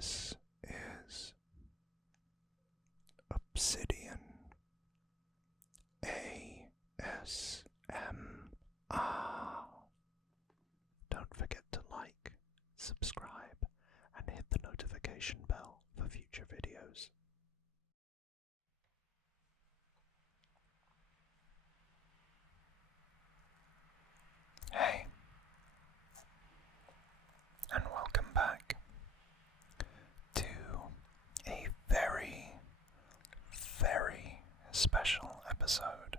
This is Obsidian ASMR. Don't forget to like, subscribe, and hit the notification bell for future videos. Hey, and welcome back to a very, very special episode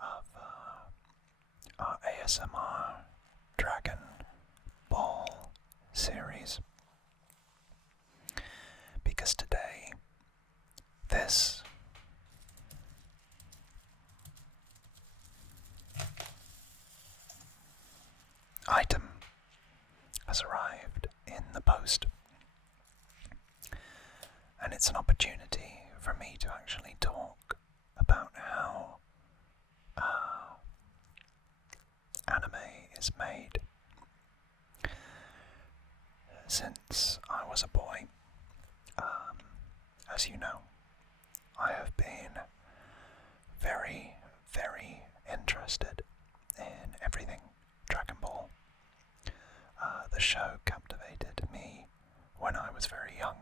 of our ASMR Dragon Ball series. Because today, this item has arrived in the post, and it's an opportunity for me to actually talk about how anime is made. Since I was a boy, as you know, I have been very, very interested in everything Dragon Ball. The show captivated me when I was very young,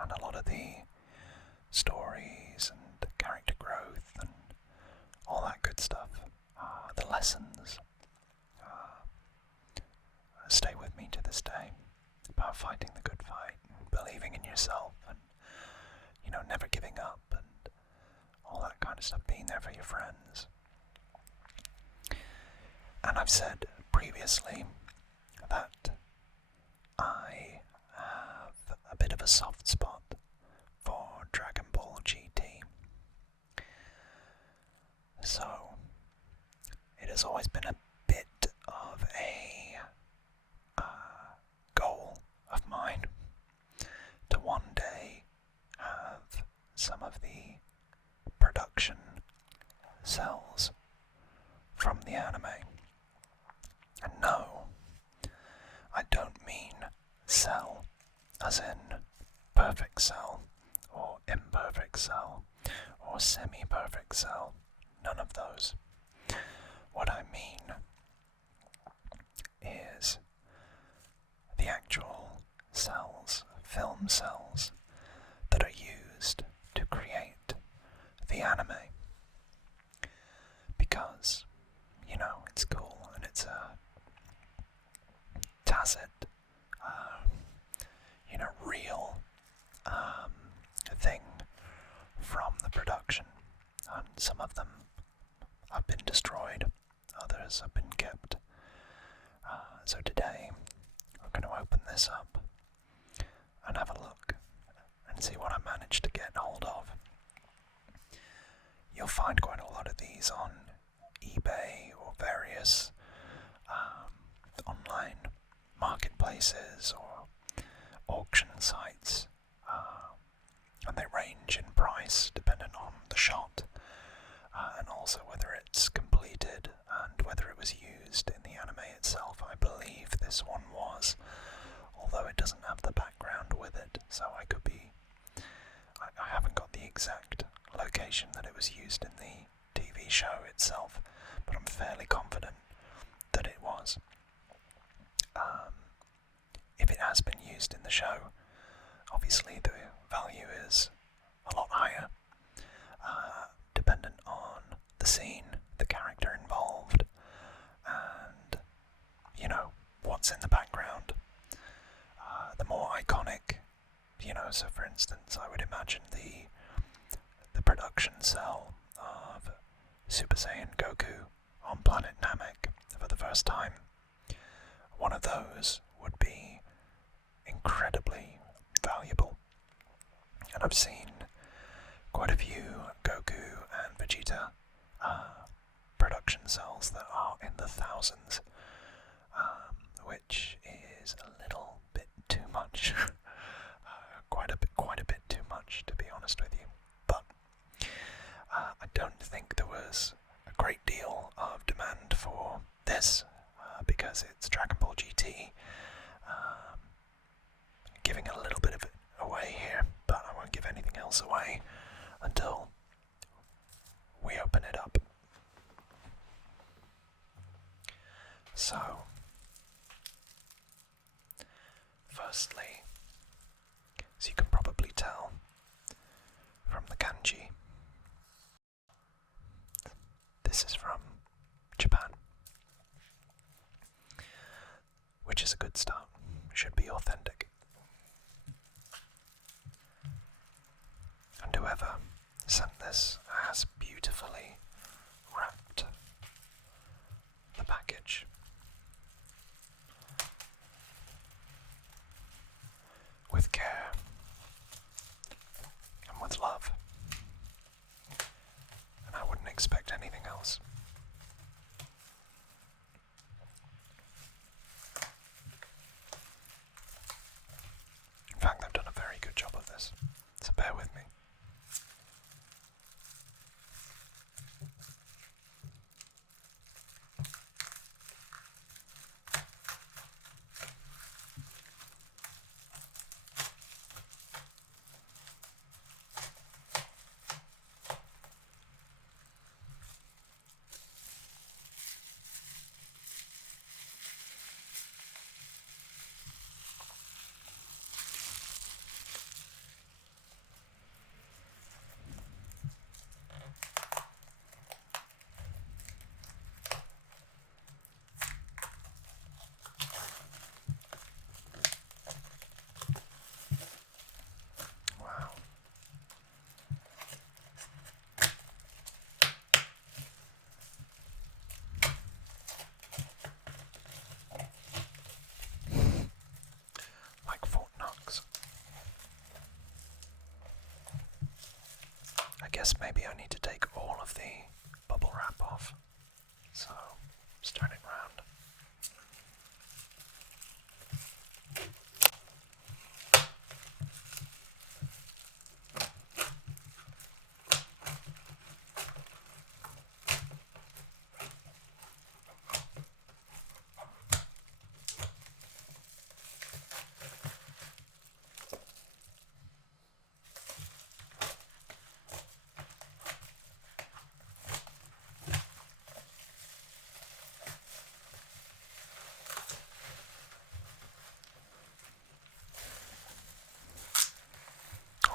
and a lot of the stories and character growth and all that good stuff, the lessons, stay with me to this day about fighting the good fight, and believing in yourself, and never giving up, and all that kind of stuff, being there for your friends. And I've said previously that I have a bit of a soft spot for Dragon Ball GT. So it has always been a bit of a goal of mine to one day have some of the production cells from the anime. And no, I don't mean cell as in perfect cell or imperfect cell or semi-perfect cell. None of those. What I mean is the actual cells, film cells, that are used to create the anime. Because, it's cool and it's a tacit, real thing from the production. And some of them have been destroyed, others have been kept. So today, we're going to open this up and have a look and see what I managed to get hold of. You'll find quite a lot of these on eBay or various online marketplaces or auction sites, and they range in price depending on the shot, and also whether it's completed and whether it was used in the anime itself. I believe this one was, although it doesn't have the background with it, so I haven't got the exact location that it was used in the TV show itself, but I'm fairly confident that it was. If it has been used in the show, obviously the value is a lot higher, dependent on the scene, the character involved, and what's in the background. The more iconic, so for instance, I would imagine the production cell of Super Saiyan Goku on planet Namek for the first time. One of those would be incredibly valuable. And I've seen quite a few Goku and Vegeta production cells that are in the thousands, which is a little bit too much. Quite a bit too much, to be honest with you. But I don't think there was a great deal of demand for this because it's Dragon Ball GT. giving a little bit of it away here, but I won't give anything else away until we open it up. So, firstly, as you can probably tell from the kanji, this is from Japan, which is a good start. Should be authentic. And whoever sent this has beautifully wrapped the package with care and with love. And I wouldn't expect anything else. In fact, they've done a very good job of this, so bear with me. I guess maybe I need to take all of the bubble wrap off. So, let's turn it round.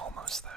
Almost there.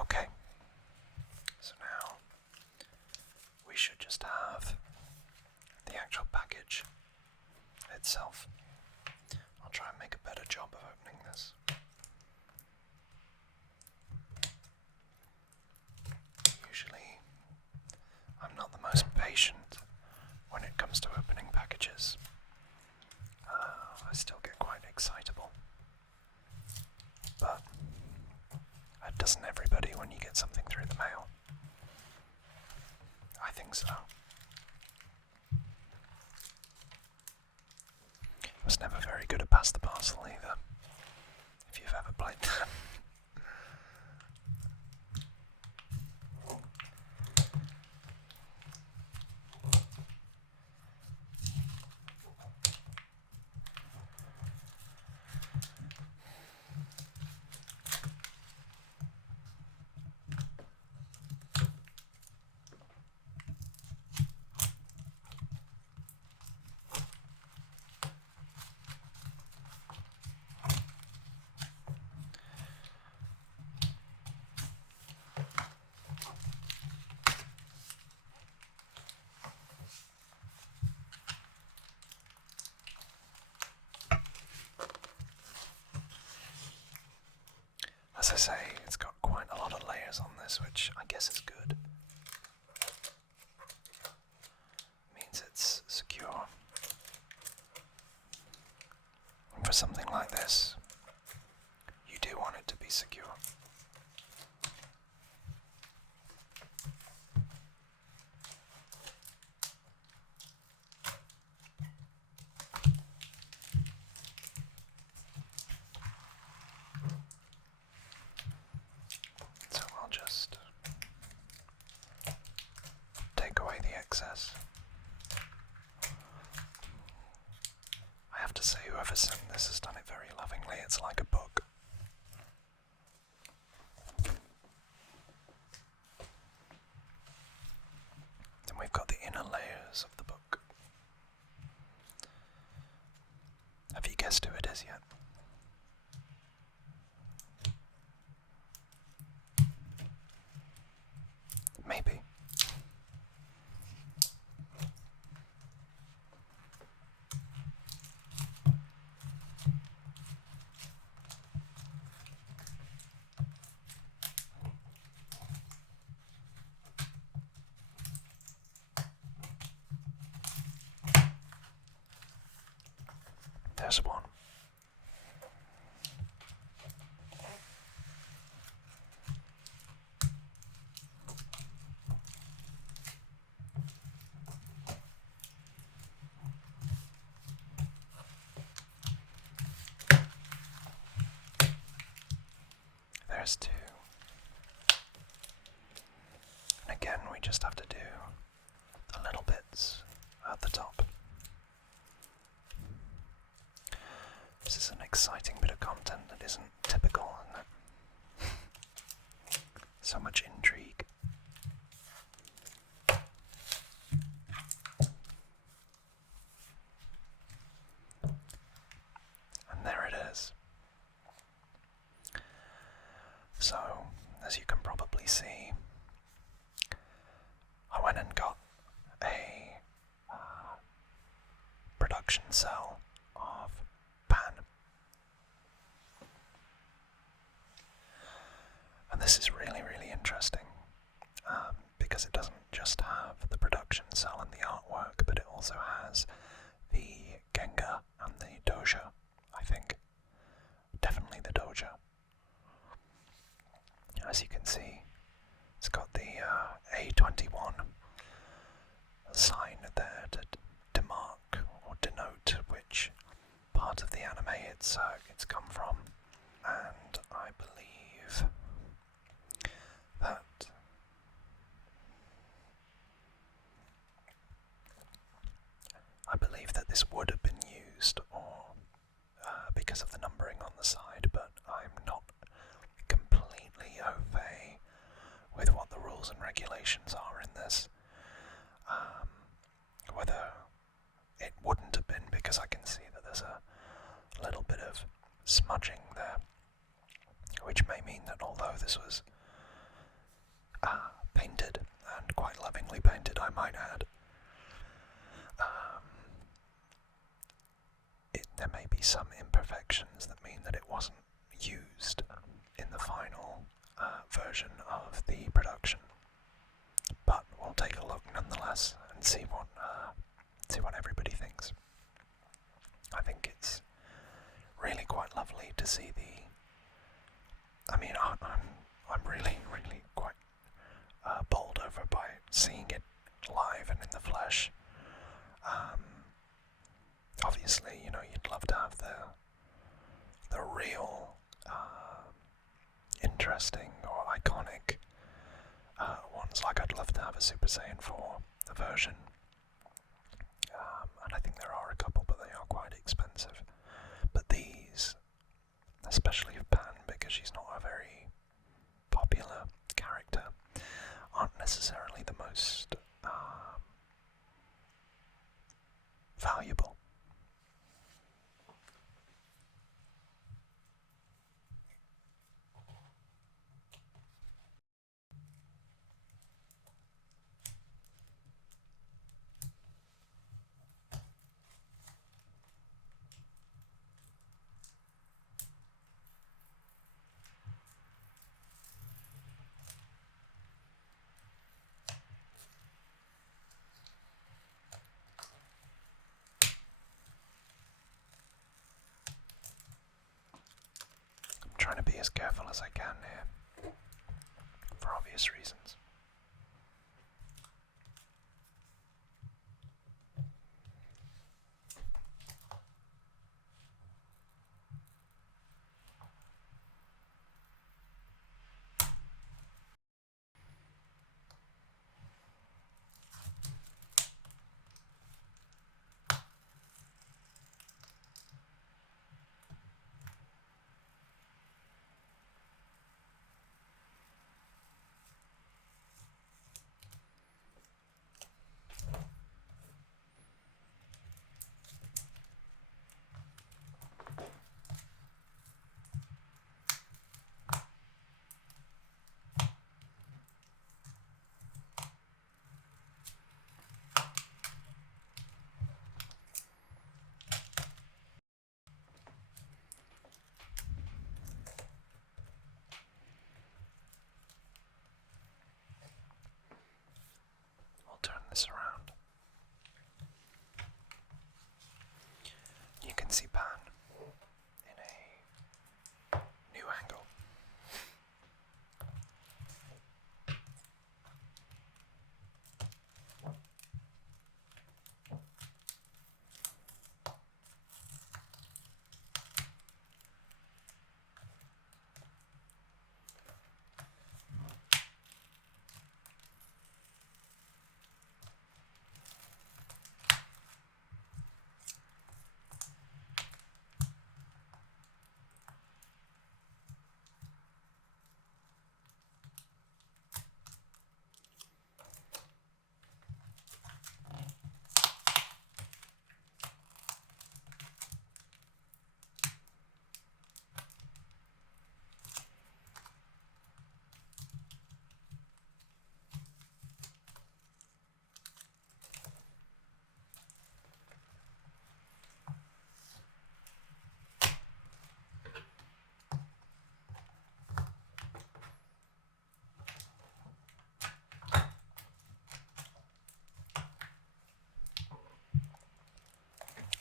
Okay, so now we should just have the actual package itself. I'll try and make a better job of opening this. Usually, I'm not the most patient when it comes to opening packages. I still get quite excitable. But doesn't everybody when you get something through the mail? I think so. I was never very good at pass the parcel either, if you've ever played that. say, it's got quite a lot of layers on this, which I guess is good. Means it's secure. And for something like this, you do want it to be secure. So I'll just take away the excess. I have to say, whoever sent this has done it very lovingly. It's like a book. Then we've got the inner layers of the book. Have you guessed who it is yet? Maybe. There's one. There's two. And again, we just have to do the little bits at the top. This is an exciting bit of content that isn't typical, isn't it? So much intrigue. And there it is. So, as you can probably see, I went and got a production cell of pan. And this is really, really interesting, because it doesn't just have the production cell and the artwork, but it also has the Genga and the Doja, I think. Definitely the Doja. As you can see, it's got the A21 sign there to mark or denote which part of the anime it's come from, and I believe that this would have been used, or because of the numbering on the side, but I'm not completely au fait with what the rules and regulations are in this. Whether it wouldn't have been, because I can see that there's a little bit of smudging there, which may mean that although this was painted, and quite lovingly painted, I might add, there may be some imperfections that mean that it wasn't used in the final version of the production. But we'll take a look nonetheless and see what everybody thinks. I think it's really quite lovely to see the. I mean, I'm really, really quite bowled over by seeing it live and in the flesh. Obviously, you'd love to have the real, interesting or iconic ones. Like, I'd love to have a Super Saiyan 4 version, and I think there are a couple, but they are quite expensive. But these, especially of Pan, because she's not a very popular character, aren't necessarily the most valuable. as careful as I can here, for obvious reasons. We'll turn this around. You can see Pan in a new angle.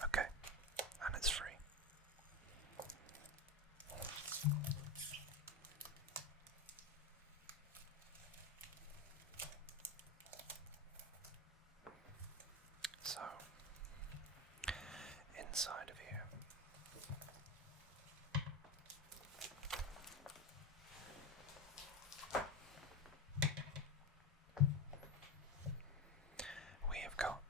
Okay, and it's free. So, inside of here, we have got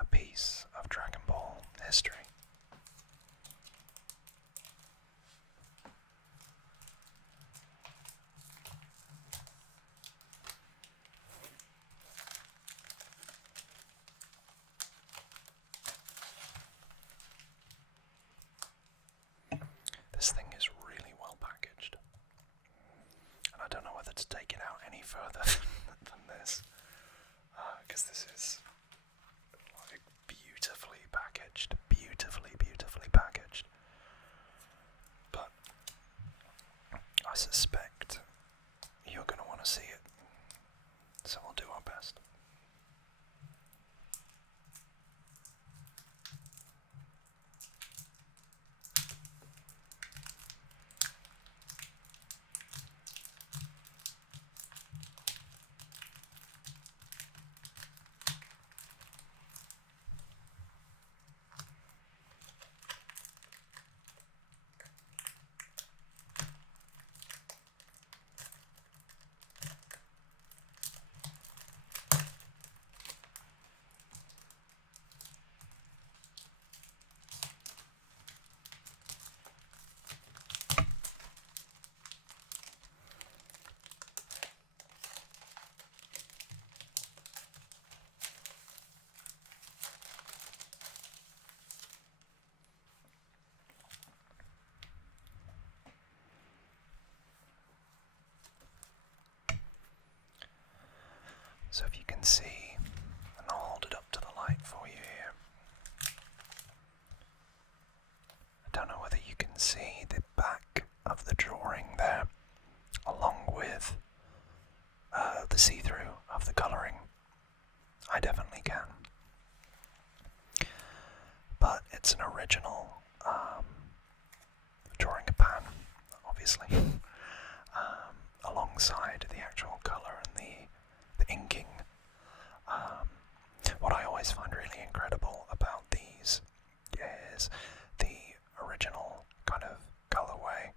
a piece of Dragon Ball history. This thing is really well packaged, and I don't know whether to take it out any further than this, because this is like beautifully packaged, beautifully packaged. But I suspect you're going to want to see it, so we'll do our best. So if you can see, and I'll hold it up to the light for you here. I don't know whether you can see the back of the drawing there, along with the see-through of the colouring. I definitely can. But it's an original obviously, alongside the actual colour and the inking. What I always find really incredible about these is the original kind of colourway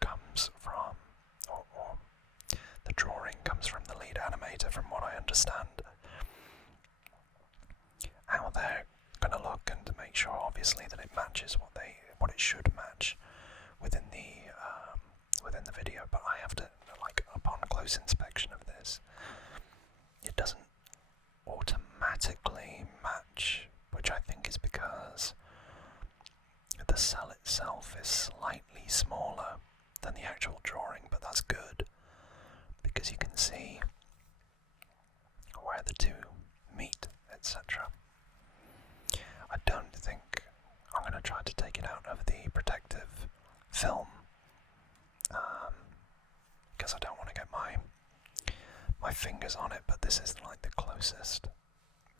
comes from, or the drawing comes from the lead animator, from what I understand. How they're going to look, and to make sure, obviously, that it matches what it should match within the video. But I have to, like, upon close inspection of this, it doesn't automatically match, which I think is because the cell itself is slightly smaller than the actual drawing, but that's good because you can see where the two meet, etc. I don't think I'm going to try to take it out of the protective film because I don't want to get my fingers on it, but this is like the closest.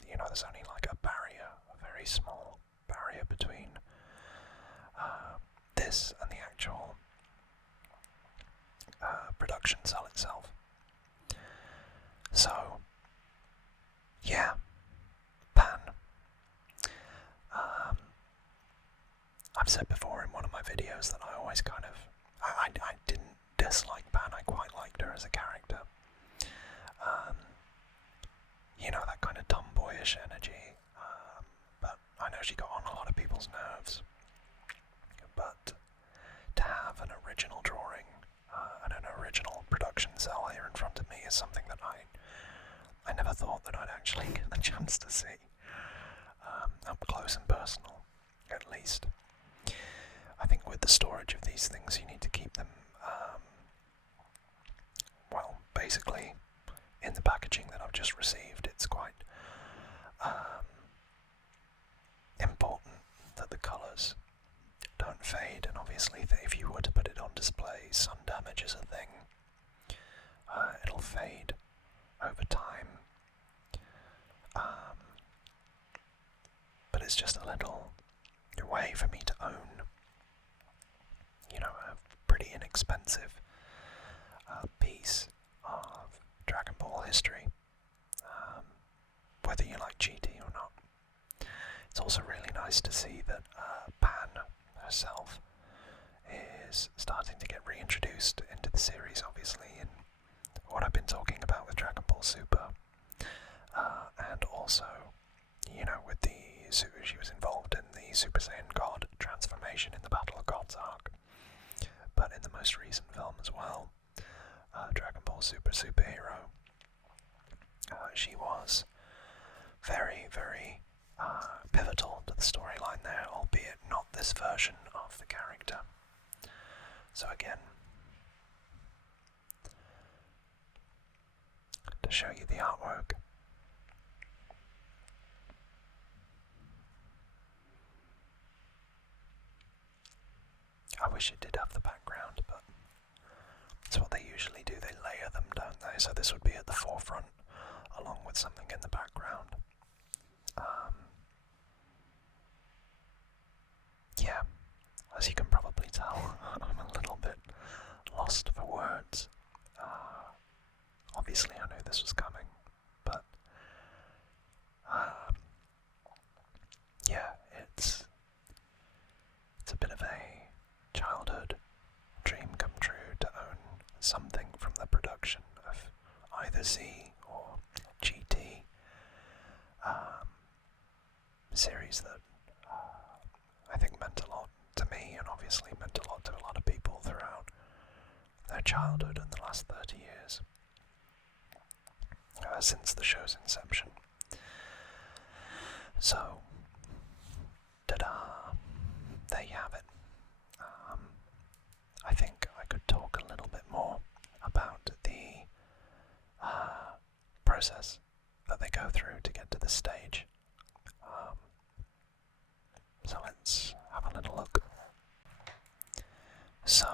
You know, there's only like a barrier, a very small barrier between this and the actual production cell itself. So, yeah, Pan. I've said before in one of my videos that I always kind of, I didn't dislike Pan, I quite liked her as a character. You know, that kind of tomboyish energy, but I know she got on a lot of people's nerves. But to have an original drawing and an original production cell here in front of me is something that I never thought that I'd actually get the chance to see, up close and personal, at least. I think with the storage of these things, you need to keep them, well, basically, in the packaging that I've just received. It's quite important that the colours don't fade, and obviously if you were to put it on display, sun damage is a thing. It'll fade over time, but it's just a little way for me to own, you know, a pretty inexpensive piece of Dragon Ball history, whether you like GT or not. It's also really nice to see that Pan herself is starting to get reintroduced into the series, obviously, in what I've been talking about with Dragon Ball Super, and also, you know, with she was involved in the Super Saiyan God transformation in the Battle of Gods arc, but in the most recent film as well, Dragon Ball Super Superhero, she was very, very pivotal to the storyline there, albeit not this version of the character. So again, to show you the artwork. I wish it did have the background, but that's what they usually do. They layer them, don't they? So this would be at the forefront, along with something in the background. Yeah, as you can probably tell, I'm a little bit lost for words. Obviously I knew this was coming, but yeah, it's a bit of a childhood dream come true to own something from the production of either Z or GT, series that I think meant a lot to me, and obviously meant a lot to a lot of people throughout their childhood and the last 30 years, since the show's inception. So, ta-da! There you have it. I think I could talk a little bit more about the process that they go through to get to this stage. So let's have a little look. So,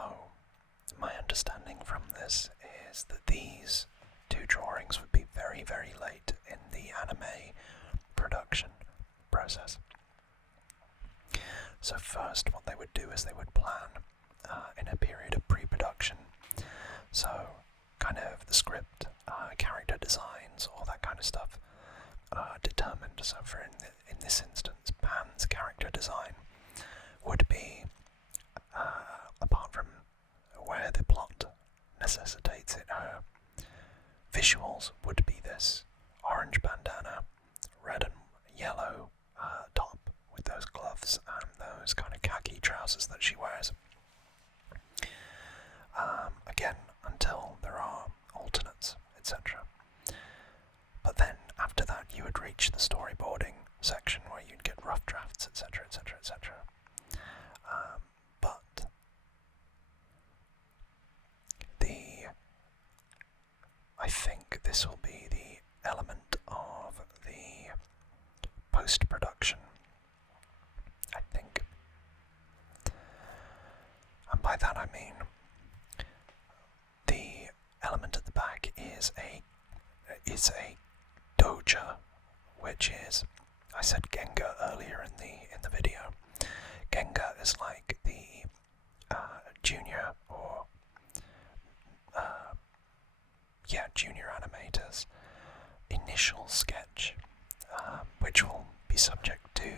my understanding from this is that these two drawings would be very, very late in the anime production process. So first what they would do is they would plan in a period of pre-production. So, kind of the script, character designs, all that kind of stuff determined. So, in this instance, Pan's character design would be, apart from where the plot necessitates it, her visuals would be this orange bandana, red and yellow top with those gloves and those kind of khaki trousers that she wears. Again, until there are alternates, etc. But then, after that, you would reach the storyboarding section where you'd get rough drafts, etc., etc., etc. But I think this will be the element of the post-production, I think. And by that I mean the element at the back is a doja, which is, I said Genga earlier in the video. Genga is like the junior or junior animators initial sketch, which will be subject to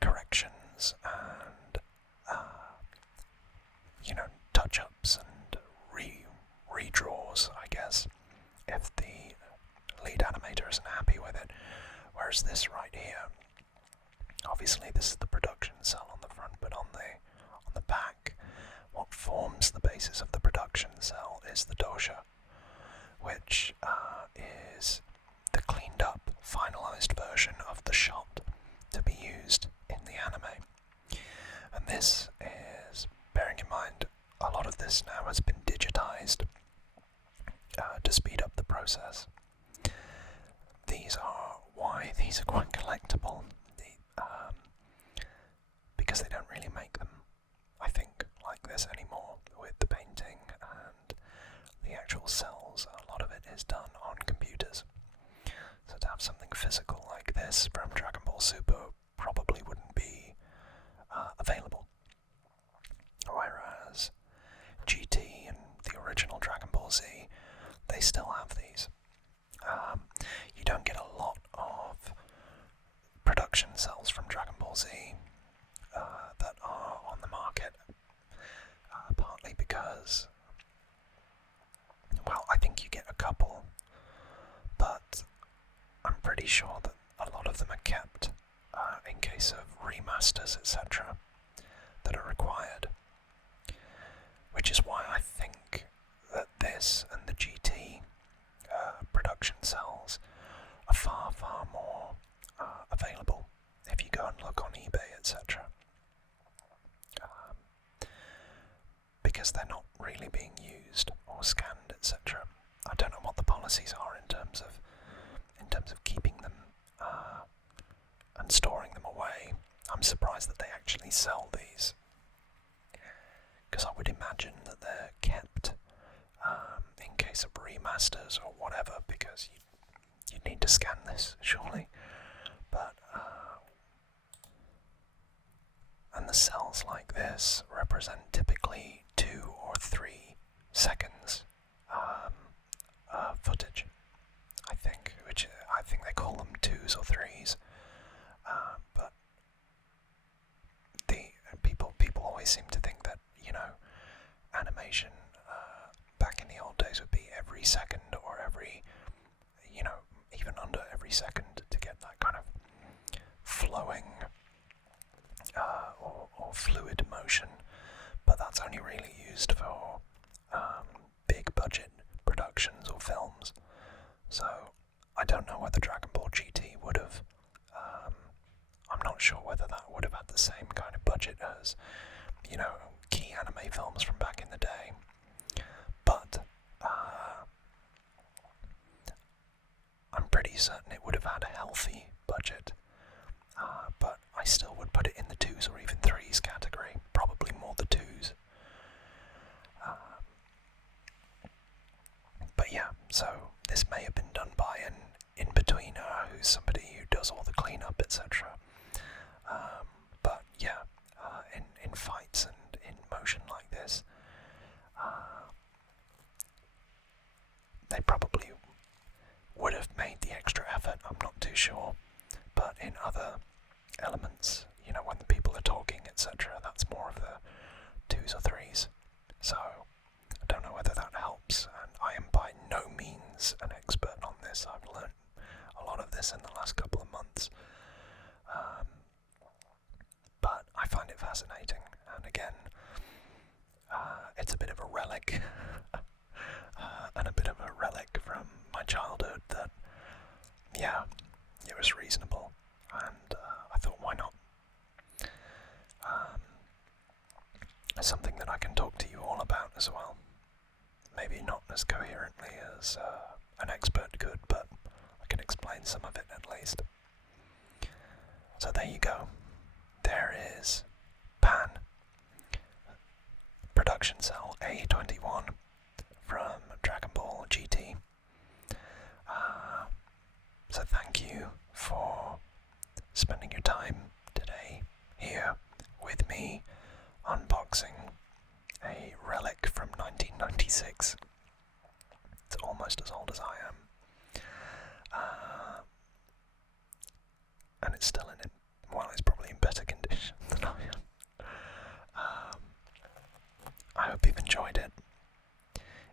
corrections and touch-ups and redraws, I guess, if the lead animator isn't happy with it. Whereas this right here, obviously this is the production cell on the front, but on the back, what forms the basis of the production cell is the doja, which is the cleaned up, finalized version of the shot to be used in the anime. And this is, bearing in mind, a lot of this now has been digitized to speed up the process. These are quite collectible, because they don't really make them, I think, like this anymore with the painting and the actual cells. A lot of it is done on computers. So to have something physical like this from Dragon Ball Super probably wouldn't be available. Whereas GT and the original Dragon Ball Z, they still have these. You don't get a lot of production cells from Dragon Ball Z that are on the market, partly because, well, I think you get a couple, but I'm pretty sure that a lot of them are kept in case of remasters, etc., that are required. Which is why I think that this and the GT production cells are far, far more available if you go and look on eBay, etc. Because they're not really being used or scanned, etc. I don't know what the policies are in terms of keeping them and storing them away. I'm surprised that they actually sell these, because I would imagine that they're kept in case of remasters or whatever, because you'd need to scan this, surely. But and the cells like this represent typically 2 or 3 seconds footage, I think, which I think they call them 2s or 3s. But the people always seem to think that, animation back in the old days would be every second or every, even under every second, to get that kind of flowing or fluid motion. But that's only really used for big budget productions or films. So I don't know whether Dragon Ball GT would have, I'm not sure whether that would have had the same kind of budget as, key anime films from back in the day. But I'm pretty certain it would have had a healthy budget. But I still would put it in the 2s or even 3s category, probably more the 2s. But yeah, so this may have been done by an in-betweener who's somebody who does all the cleanup, etc. But yeah, in fights and they probably would have made the extra effort, I'm not too sure. But in other elements, when the people are talking, etc., that's more of the 2s or 3s. So, I don't know whether that helps, and I am by no means an expert on this. I've learned a lot of this in the last couple of months. But I find it fascinating, and again, it's a bit of a relic, and a bit of a relic from my childhood that, yeah, it was reasonable, and I thought, why not? Something that I can talk to you all about as well. Maybe not as coherently as an expert could, but I can explain some of it at least. So there you go. There is Pan, Production Cell A21 from Dragon Ball GT. So thank you for spending your time today here with me unboxing a relic from 1996. It's almost as old as I am. And it's still it's probably in better condition than I am. I hope you've enjoyed it.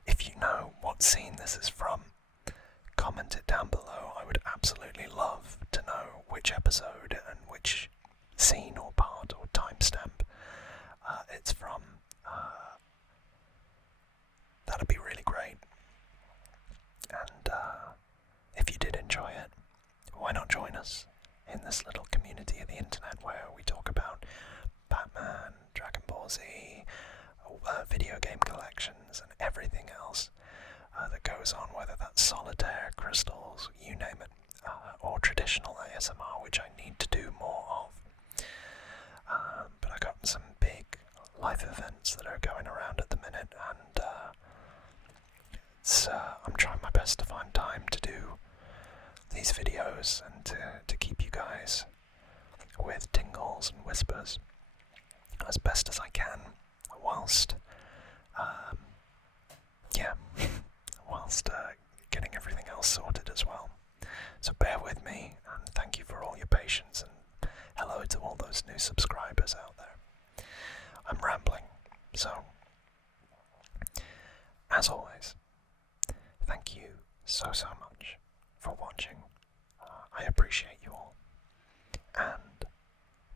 If you know what scene this is from, comment it down below. I would absolutely love to know which episode and which scene or part or timestamp it's from. That'd be really great. And if you did enjoy it, why not join us in this little community of the internet where we talk about Batman, Dragon Ball Z, video game collections, and everything else that goes on, whether that's solitaire, crystals, you name it, or traditional ASMR, which I need to do more of. But I got some big life events that are going around at the minute, and I'm trying my best to find time to do these videos and to keep you guys with tingles and whispers as best as I can, whilst getting everything else sorted as well. So bear with me, and thank you for all your patience, and hello to all those new subscribers out there. I'm rambling, so as always, thank you so much for watching. I appreciate you all. And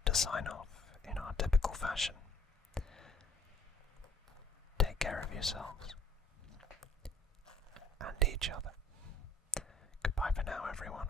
to sign off in our typical fashion, take care of yourselves and each other. Goodbye for now, everyone.